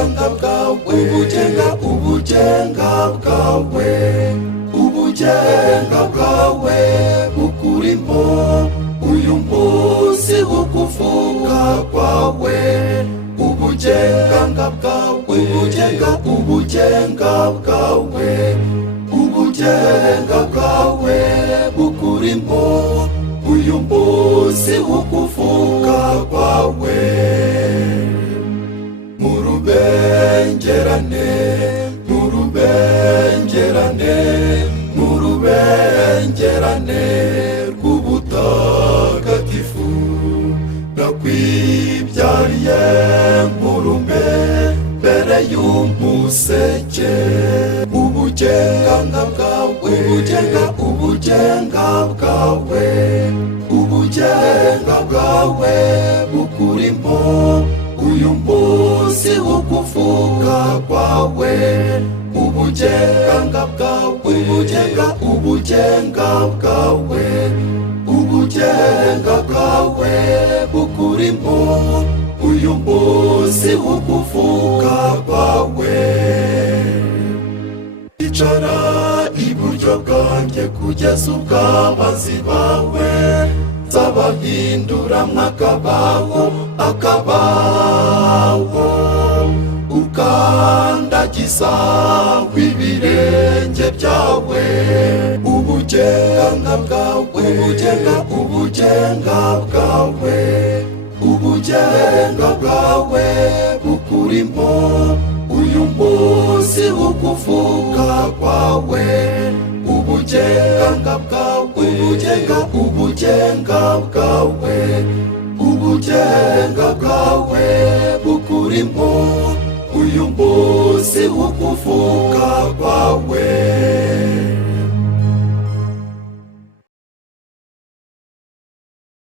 ubugenga bwawe, ubugenga bwawe, ubugenga bwawe bukurimo uyu munsi wo kuvuka kwawe. Ubugenga bwawe, ubugenga bwawe, ubugenga bwawe bukurimo uyu munsi wo kuvuka kwawe. Murubengerane, murubengerane, murubengerane rw'ubutagatifu nakwibyariye murume mbere y'umuseke. Ubugenga bwawe, ubugenga bwawe, ubugenga bwawe bukurimo uyu munsi wo kuvuka kwawe. Ubugenga bwawe, ubugenga bwawe, ubugenga bwawe bukurimo uyu munsi wo kuvuka kwawe. Icara iburyo bwanjye kugeza ubw'abanzi bawe, nzabahindura mwakabaho akabaho. Ukandagiza w'ibirenge byawe. Ubugenga bwawe, ubugenga bwawe, ubugenga bwawe bukurimo uyu munsi wo kuvuka kwawe. Ubugenga bwawe, ubugenga bwawe, ubugenga bwawe bukurimo uyu munsi wo kuvuka kwawe.